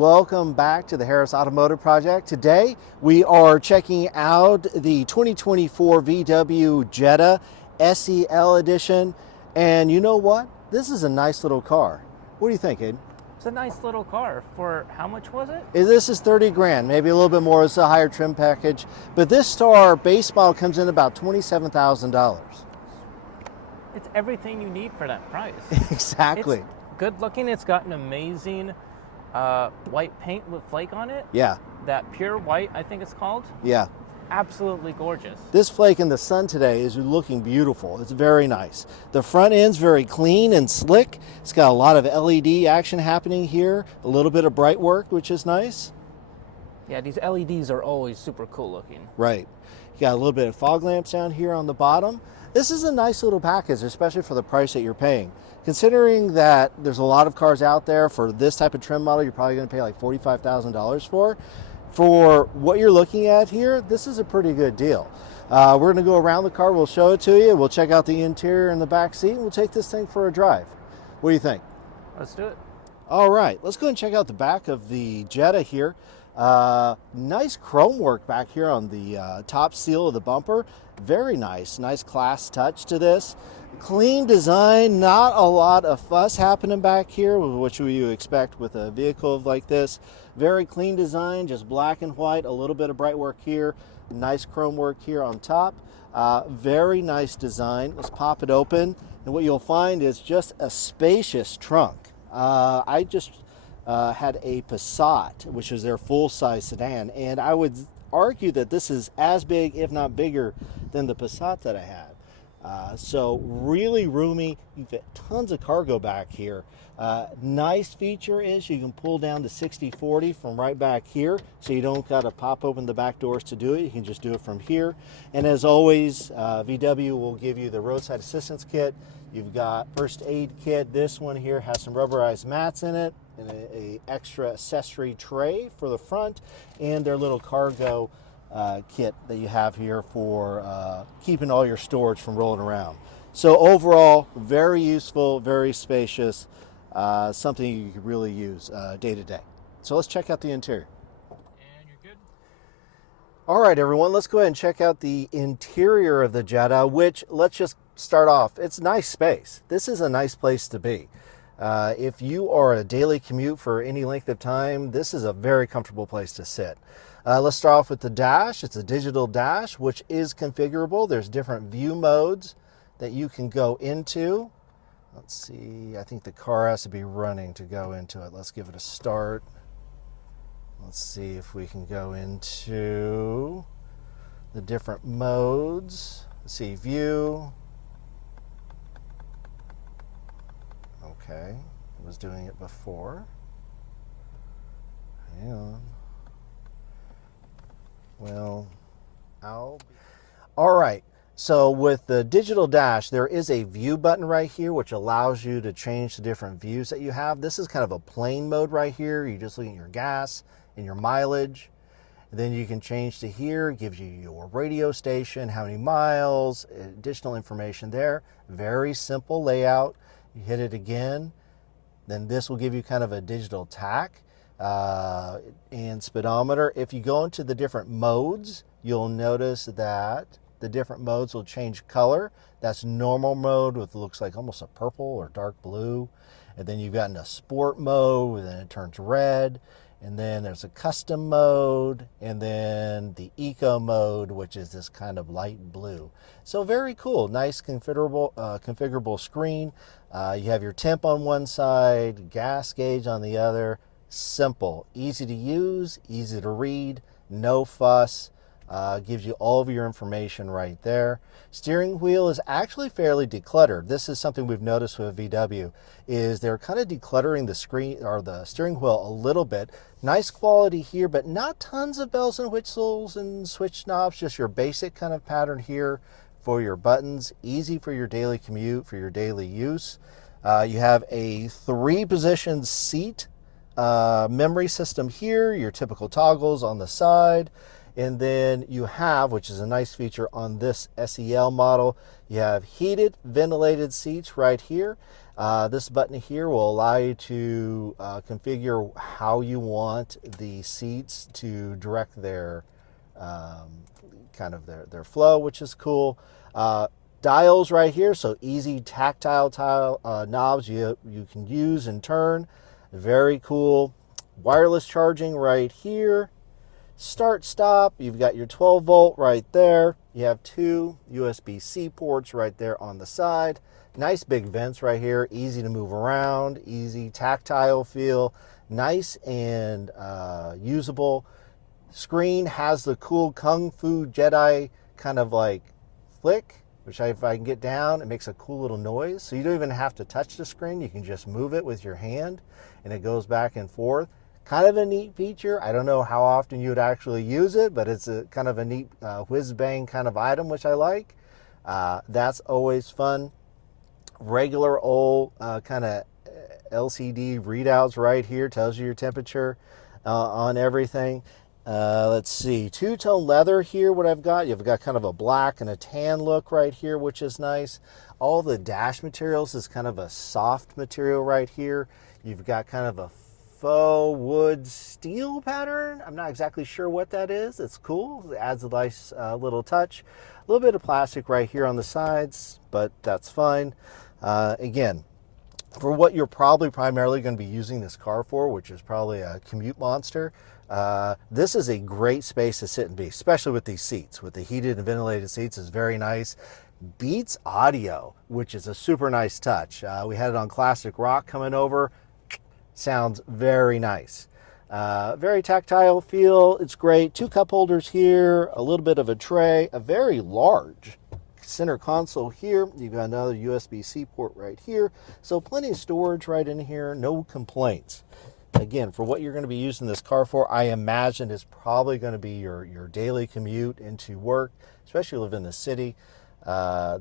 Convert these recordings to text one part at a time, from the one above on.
Welcome back to the Harris Automotive Project. Today we are checking out the 2024 VW Jetta SEL edition. And you know what? This is a nice little car. What do you think, Ayden? It's a nice little car. For how much was it? This is 30 grand, maybe a little bit more. It's a higher trim package. But this Star base model comes in about $27,000. It's everything you need for that price. Exactly. It's good looking. It's got an amazing white paint with flake on it. Yeah. That pure white, I think it's called. Yeah. Absolutely gorgeous. This flake in the sun today is looking beautiful. It's very nice. The front end's very clean and slick. It's got a lot of LED action happening here. A little bit of bright work, which is nice. Yeah, these LEDs are always super cool looking. Right. You got a little bit of fog lamps down here on the bottom. This is a nice little package, especially for the price that you're paying. Considering that there's a lot of cars out there for this type of trim model, you're probably going to pay like $45,000 for. For what you're looking at here, this is a pretty good deal. We're going to go around the car. We'll show it to you. We'll check out the interior and the back seat. And we'll take this thing for a drive. What do you think? Let's do it. All right, let's go and check out the back of the Jetta here. Nice chrome work back here on the top seal of the bumper. Very nice class touch to this. Clean design, not a lot of fuss happening back here, which you expect with a vehicle like this. Very clean design, just black and white, a little bit of bright work here, nice chrome work here on top. Very nice design. Let's pop it open, and what you'll find is just a spacious trunk. I just had a Passat, which is their full-size sedan, and I would argue that this is as big, if not bigger, than the Passat that I had. So really roomy. You fit tons of cargo back here. Nice feature is you can pull down to 60/40 from right back here, so you don't got to pop open the back doors to do it. You can just do it from here. And as always, VW will give you the roadside assistance kit. You've got first aid kit. This one here has some rubberized mats in it, and a extra accessory tray for the front, and their little cargo kit that you have here for keeping all your storage from rolling around. So overall, very useful, very spacious, something you could really use day to day. So let's check out the interior. And you're good? All right, everyone, let's go ahead and check out the interior of the Jetta, which, let's just start off, it's nice space. This is a nice place to be. If you are a daily commute for any length of time, this is a very comfortable place to sit. Let's start off with the dash. It's a digital dash, which is configurable. There's different view modes that you can go into. Let's see, I think the car has to be running to go into it. Let's give it a start. Let's see if we can go into the different modes. Let's see, view. Okay, I was doing it before. Hang on. Well, all right. So with the digital dash, there is a view button right here, which allows you to change the different views that you have. This is kind of a plain mode right here. You're just looking at your gas and your mileage. And then you can change to here. It gives you your radio station, how many miles, additional information there. Very simple layout. You hit it again, then this will give you kind of a digital tach and speedometer. If you go into the different modes, you'll notice that the different modes will change color. That's normal mode, with looks like almost a purple or dark blue. And then you've got in a sport mode, and then it turns red. And then there's a custom mode, and then the eco mode, which is this kind of light blue. So very cool, nice configurable screen. You have your temp on one side, gas gauge on the other. Simple, easy to use, easy to read, no fuss. Gives you all of your information right there. Steering wheel is actually fairly decluttered. This is something we've noticed with VW, is they're kind of decluttering the screen or the steering wheel a little bit. Nice quality here, but not tons of bells and whistles and switch knobs, just your basic kind of pattern here for your buttons. Easy for your daily commute, for your daily use. You have a 3-position seat memory system here, your typical toggles on the side. And then you have, which is a nice feature on this SEL model, you have heated, ventilated seats right here. This button here will allow you to configure how you want the seats to direct their kind of their flow, which is cool. Dials right here, so easy tactile knobs you can use and turn. Very cool. Wireless charging right here. Start stop, you've got your 12 volt right there. You have 2 USB-C ports right there on the side. Nice big vents right here, easy to move around, easy tactile feel, nice and usable. Screen has the cool Kung Fu Jedi kind of like flick, which if I can get down, it makes a cool little noise. So you don't even have to touch the screen, you can just move it with your hand and it goes back and forth. Kind of a neat feature. I don't know how often you would actually use it, but it's a kind of a neat whiz-bang kind of item, which I like. That's always fun. Regular old kind of LCD readouts right here. Tells you your temperature on everything. Let's see. Two-tone leather here, what I've got. You've got kind of a black and a tan look right here, which is nice. All the dash materials is kind of a soft material right here. You've got kind of a faux wood steel pattern. I'm not exactly sure what that is. It's cool. It adds a nice little touch. A little bit of plastic right here on the sides, but that's fine. Again, for what you're probably primarily going to be using this car for, which is probably a commute monster, this is a great space to sit and be, especially with these seats. With the heated and ventilated seats, is very nice. Beats audio, which is a super nice touch. We had it on Classic Rock coming over. Sounds very nice. Very tactile feel. It's great. 2 cup holders here, a little bit of a tray, a very large center console here. You've got another USB-C port right here. So plenty of storage right in here. No complaints. Again, for what you're going to be using this car for, I imagine it's probably going to be your daily commute into work, especially if you live in the city.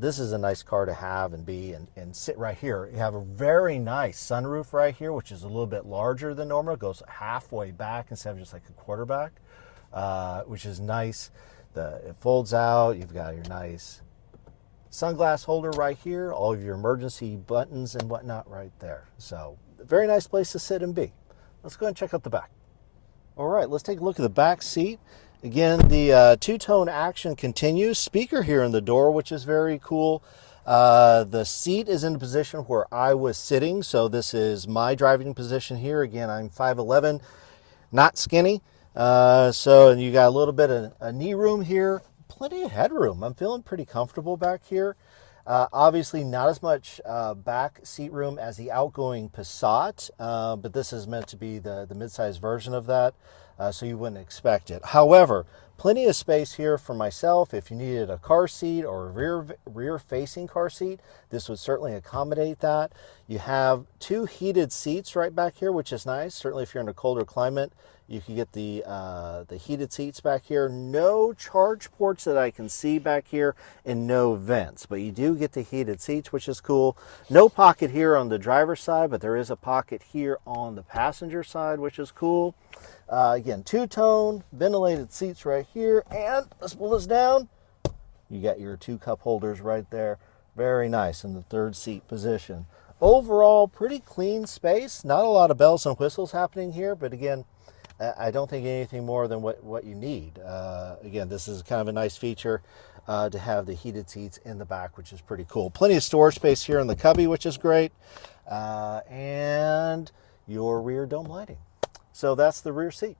This is a nice car to have and be and sit right here. You have a very nice sunroof right here, which is a little bit larger than normal. It goes halfway back instead of just like a quarterback, which is nice. It folds out. You've got your nice sunglass holder right here, all of your emergency buttons and whatnot right there. So very nice place to sit and be. Let's go ahead and check out the back. All right, let's take a look at the back seat. Again, the two-tone action continues. Speaker here in the door, which is very cool. The seat is in the position where I was sitting, so this is my driving position here. Again, I'm 5'11", not skinny. And you got a little bit of a knee room here. Plenty of headroom. I'm feeling pretty comfortable back here. Obviously, not as much back seat room as the outgoing Passat, but this is meant to be the midsize version of that. So you wouldn't expect it. However, plenty of space here for myself. If you needed a car seat or a rear-facing car seat, this would certainly accommodate that. You have 2 heated seats right back here, which is nice. Certainly if you're in a colder climate, you can get the heated seats back here. No charge ports that I can see back here and no vents, but you do get the heated seats, which is cool. No pocket here on the driver's side, but there is a pocket here on the passenger side, which is cool. Again, two-tone, ventilated seats right here. And let's pull this down. You got your 2 cup holders right there. Very nice in the 3rd seat position. Overall, pretty clean space. Not a lot of bells and whistles happening here, but again, I don't think anything more than what you need. Again, this is kind of a nice feature to have the heated seats in the back, which is pretty cool. Plenty of storage space here in the cubby, which is great. And your rear dome lighting. So that's the rear seat.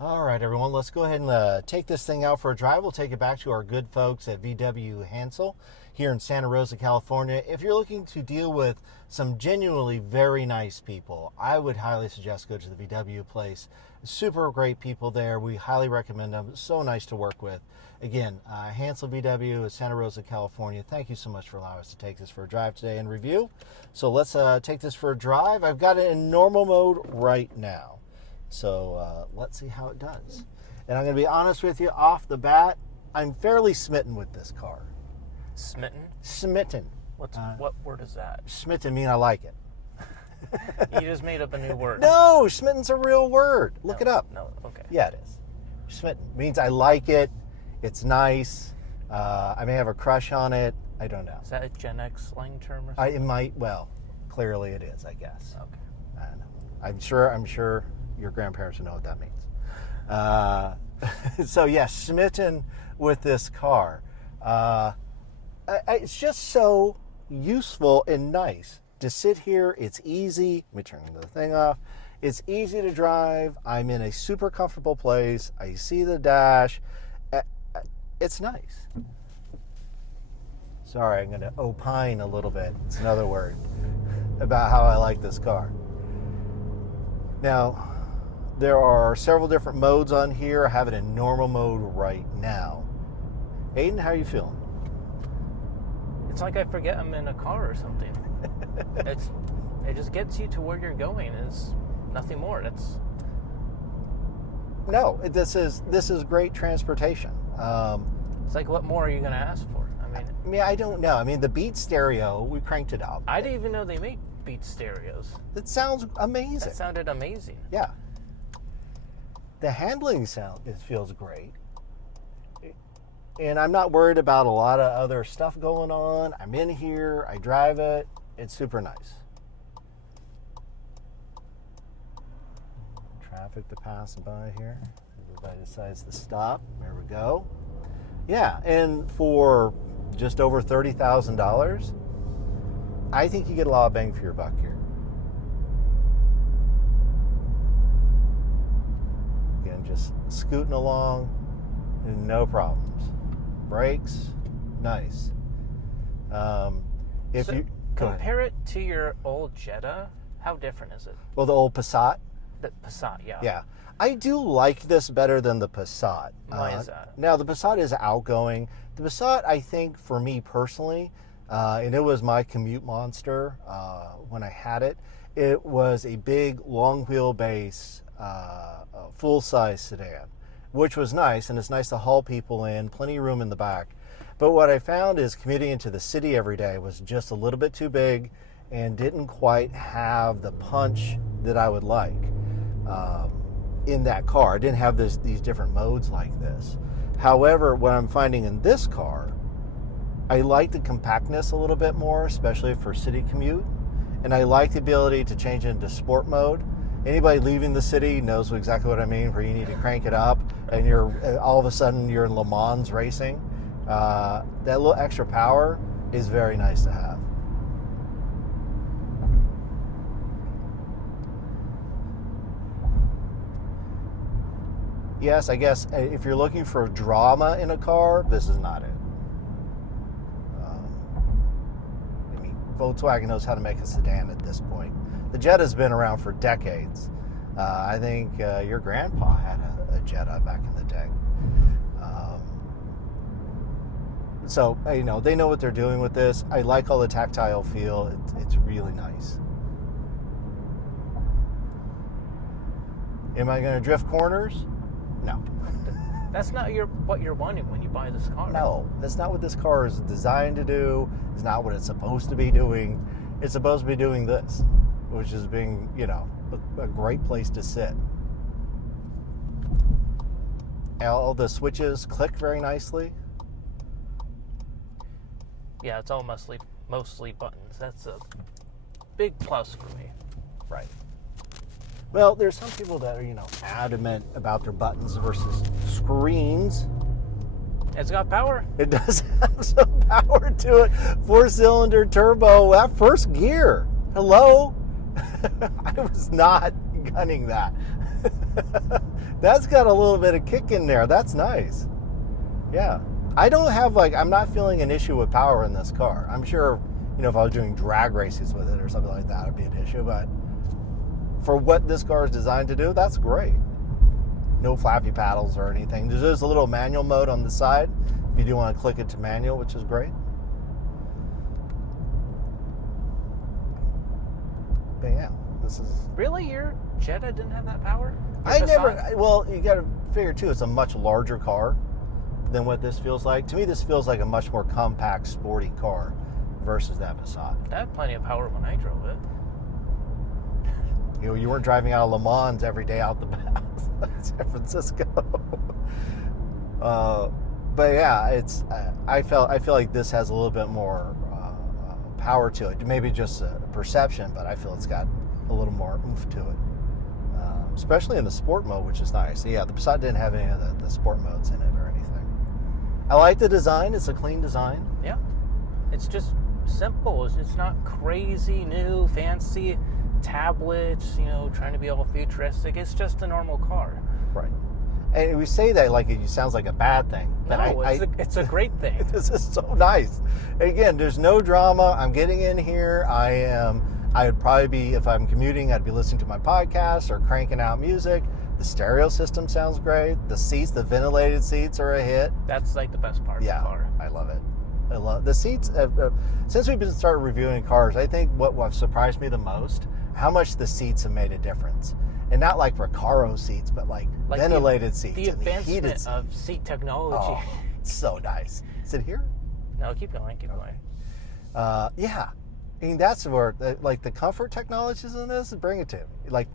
All right, everyone, let's go ahead and take this thing out for a drive. We'll take it back to our good folks at VW Hansel here in Santa Rosa, California. If you're looking to deal with some genuinely very nice people, I would highly suggest go to the VW place. Super great people there. We highly recommend them. So nice to work with. Again, Hansel VW is Santa Rosa, California. Thank you so much for allowing us to take this for a drive today and review. So let's take this for a drive. I've got it in normal mode right now. So let's see how it does. And I'm going to be honest with you, off the bat, I'm fairly smitten with this car. Smitten? Smitten. What word is that? Smitten mean I like it. You just made up a new word. No, smitten's a real word. Look it up. No, okay. Yeah, it is. Smitten means I like it. It's nice. I may have a crush on it. I don't know. Is that a Gen X slang term or something? It might, well, clearly it is, I guess. Okay. I don't know. I'm sure your grandparents would know what that means. So yes, smitten with this car. It's just so useful and nice to sit here. It's easy. Let me turn the thing off. It's easy to drive. I'm in a super comfortable place. I see the dash. It's nice. Sorry, I'm going to opine a little bit. It's another word about how I like this car. Now, there are several different modes on here. I have it in normal mode right now. Ayden, how are you feeling? It's like I forget I'm in a car or something. It just gets you to where you're going. It's nothing more. No, this is great transportation. It's like, what more are you going to ask for? I mean, I don't know. I mean, the Beat stereo, we cranked it up. I didn't even know they make Beat stereos. It sounds amazing. That sounded amazing. Yeah. The handling feels great. And I'm not worried about a lot of other stuff going on. I'm in here, I drive it. It's super nice. Traffic to pass by here. Everybody decides to stop. There we go. Yeah, and for just over $30,000, I think you get a lot of bang for your buck here. Again, just scooting along, and no problems. Brakes, nice. If you compare it to your old Jetta, how different is it? Well, the old Passat. The Passat, yeah. Yeah. I do like this better than the Passat. Why is that? Now, the Passat is outgoing. The Passat, I think, for me personally, and it was my commute monster when I had it, it was a big, long wheelbase, full-size sedan, which was nice, and it's nice to haul people in, plenty of room in the back. But what I found is commuting into the city every day was just a little bit too big and didn't quite have the punch that I would like in that car. I didn't have these different modes like this. However, what I'm finding in this car, I like the compactness a little bit more, especially for city commute. And I like the ability to change it into sport mode. Anybody leaving the city knows exactly what I mean, where you need to crank it up and you're all of a sudden you're in Le Mans racing. That little extra power is very nice to have. Yes, I guess if you're looking for drama in a car, this is not it. I mean, Volkswagen knows how to make a sedan at this point. The Jetta's been around for decades. I think your grandpa had a Jetta back in the day. So, you know, they know what they're doing with this. I like all the tactile feel. It's really nice. Am I going to drift corners? No. That's not what you're wanting when you buy this car. No, that's not what this car is designed to do. It's not what it's supposed to be doing. It's supposed to be doing this, which is being, you know, a great place to sit. All the switches click very nicely. Yeah, it's all mostly buttons. That's a big plus for me. Right. Well, there's some people that are, you know, adamant about their buttons versus screens. It's got power. It does have some power to it. 4-cylinder turbo, that first gear. Hello? I was not gunning that. That's got a little bit of kick in there. That's nice. Yeah. I don't have, I'm not feeling an issue with power in this car. I'm sure, you know, if I was doing drag races with it or something like that, it'd be an issue. But for what this car is designed to do, that's great. No flappy paddles or anything. There's just a little manual mode on the side if you do want to click it to manual, which is great. But yeah, this is... Really? Your Jetta didn't have that power? Well, you got to figure too, it's a much larger car than what this feels like. To me, this feels like a much more compact, sporty car versus that Passat. That had plenty of power when I drove it. You know, you weren't driving out of Le Mans every day out the back San Francisco. But yeah, it's I feel like this has a little bit more power to it. Maybe just a perception, but I feel it's got a little more oomph to it. Especially in the sport mode, which is nice. Yeah, the Passat didn't have any of the sport modes in it or anything. I like the design. It's a clean design. Yeah. It's just simple. It's not crazy, new, fancy tablets, trying to be all futuristic. It's just a normal car. Right. And we say that like it sounds like a bad thing. But no, it's a great thing. This is so nice. And again, there's no drama. I'm getting in here. I would probably be, if I'm commuting, I'd be listening to my podcast or cranking out music. The stereo system sounds great. The seats, the ventilated seats are a hit. That's like the best part of the car. I love it. I love the seats. Since we've been started reviewing cars, I think what surprised me the most, how much the seats have made a difference. And not like Recaro seats, but like ventilated seats. The and advancement heated seats. of seat technology. Oh, so nice. Is it here? No, keep going. Yeah. I mean, that's where, like, the comfort technologies in this, bring it to me. Like,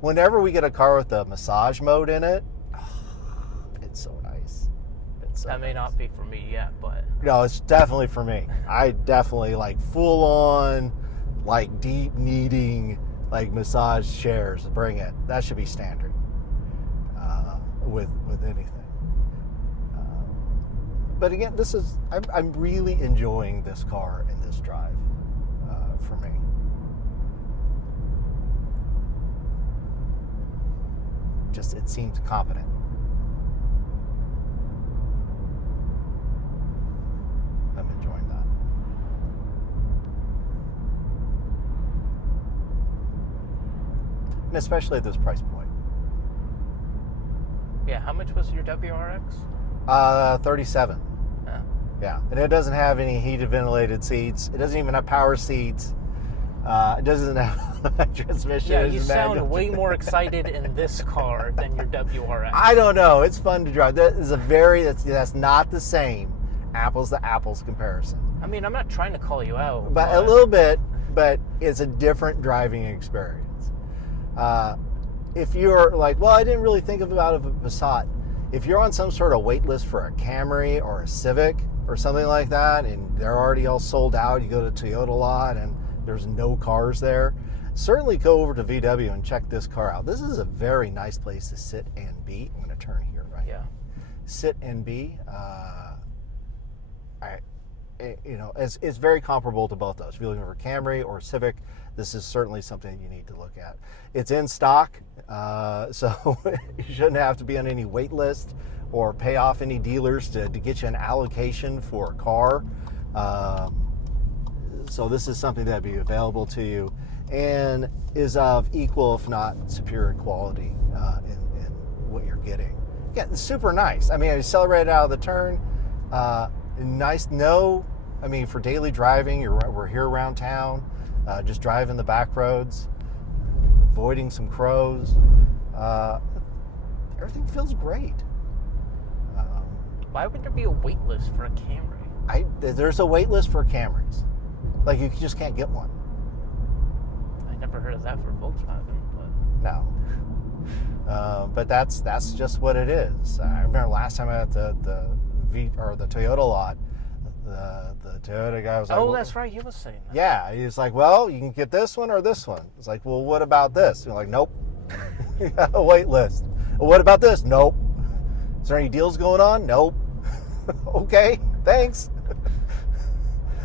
whenever we get a car with the massage mode in it, it's so nice. That may not be for me yet, but... No, it's definitely for me. I definitely, like, full-on, like, deep kneading, like, massage chairs. Bring it. That should be standard with anything. But again, I'm really enjoying this car and this drive. For me. Just, it seems competent. I'm enjoying that. And especially at this price point. Yeah, how much was your WRX? 37. Yeah, and it doesn't have any heated ventilated seats. It doesn't even have power seats. It doesn't have a transmission. Yeah, you sound way more excited in this car than your WRX. I don't know. It's fun to drive. That's not the same apples to apples comparison. I mean, I'm not trying to call you out. But a little bit, but it's a different driving experience. If you're like, well, I didn't really think about a Passat. If you're on some sort of wait list for a Camry or a Civic or something like that, and they're already all sold out, you go to Toyota lot and there's no cars there, certainly go over to VW and check this car out. This is a very nice place to sit and be. I'm going to turn here, right? Yeah. Sit and be. It's very comparable to both those. If you're looking for a Camry or a Civic, this is certainly something you need to look at. It's in stock, so you shouldn't have to be on any wait list or pay off any dealers to get you an allocation for a car. So this is something that'd be available to you and is of equal, if not superior quality in what you're getting. Yeah, it's super nice. I mean, I accelerated out of the turn. Nice. For daily driving, we're here around town, just driving the back roads, avoiding some crows. Everything feels great. Why would there be a wait list for a Camry? There's a wait list for Camrys. Like, you just can't get one. I never heard of that for Volkswagen, but... No. But that's just what it is. I remember last time I at the Toyota lot, the Toyota guy was like, oh, that's right, he was saying that. Yeah, he was like, well, you can get this one or this one. It's like, well, what about this? You're like, nope. You got a wait list. Well, what about this? Nope. Is there any deals going on? Nope. Okay, thanks.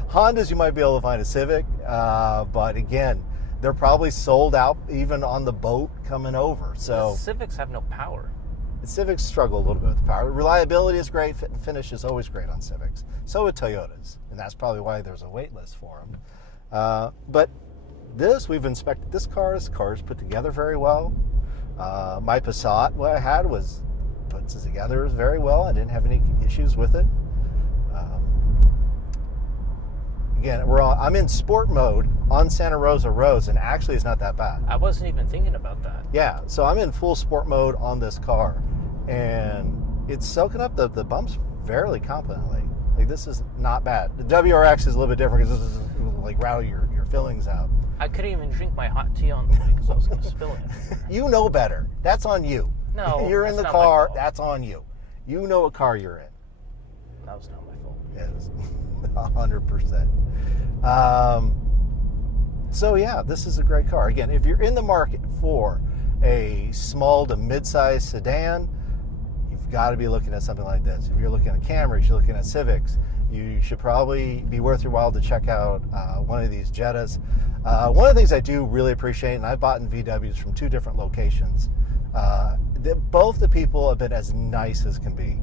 Hondas, you might be able to find a Civic, but again, they're probably sold out even on the boat coming over. So the Civics have no power. The Civics struggle a little bit with the power. Reliability is great. Fit and finish is always great on Civics. So with Toyotas, and that's probably why there's a wait list for them. But we've inspected this car. This car is put together very well. My Passat, what I had was put together very well. I didn't have any issues with it. Again, I'm in sport mode on Santa Rosa roads, and actually it's not that bad. I wasn't even thinking about that. Yeah, so I'm in full sport mode on this car, and it's soaking up the bumps fairly competently. Like, this is not bad. The WRX is a little bit different because this is like rattle your fillings out. I couldn't even drink my hot tea on the way because I was going to spill it. You know better. That's on you. No, you're in the car. That's on you. You know what car you're in. That was not my fault. Yes, 100%. So yeah, this is a great car. Again, if you're in the market for a small to mid-size sedan, you've got to be looking at something like this. If you're looking at Camrys, you're looking at Civics, you should probably be worth your while to check out one of these Jettas. One of the things I do really appreciate, and I've bought in VWs from 2 different locations, both the people have been as nice as can be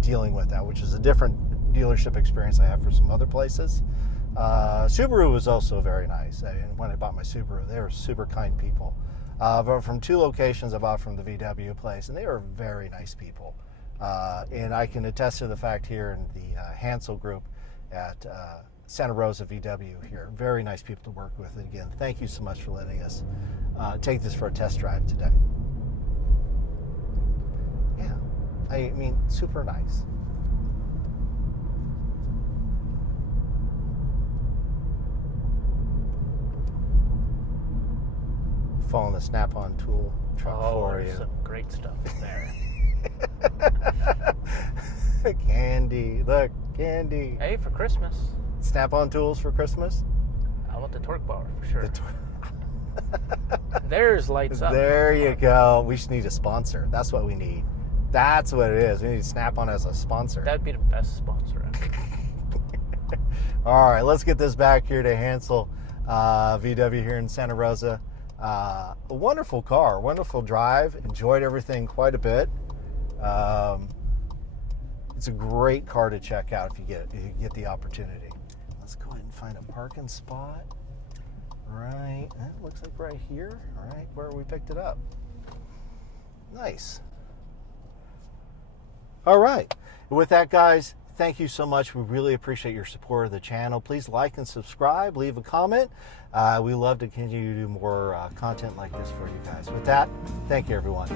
dealing with that, which is a different dealership experience I have for some other places. Subaru was also very nice. And when I bought my Subaru, they were super kind people. But from 2 locations I bought from the VW place, and they were very nice people. And I can attest to the fact here in the Hansel group at Santa Rosa VW here. Very nice people to work with. And again, thank you so much for letting us take this for a test drive today. Yeah, I mean, super nice. Following the Snap-on tool truck for you. There's some great stuff in there. Candy, look, candy. Hey, for Christmas, Snap-on tools for Christmas. I want the torque bar for sure. There's lights up. There you go. We should need a sponsor. That's what we need. That's what it is. We need Snap-on as a sponsor. That'd be the best sponsor ever. All right, let's get this back here to Hansel VW here in Santa Rosa. A wonderful car, wonderful drive. Enjoyed everything quite a bit. It's a great car to check out if you get the opportunity. Let's go ahead and find a parking spot. Right, it looks like right here. Right where we picked it up. Nice. All right. With that, guys, thank you so much. We really appreciate your support of the channel. Please like and subscribe. Leave a comment. We love to continue to do more content like this for you guys. With that, thank you, everyone.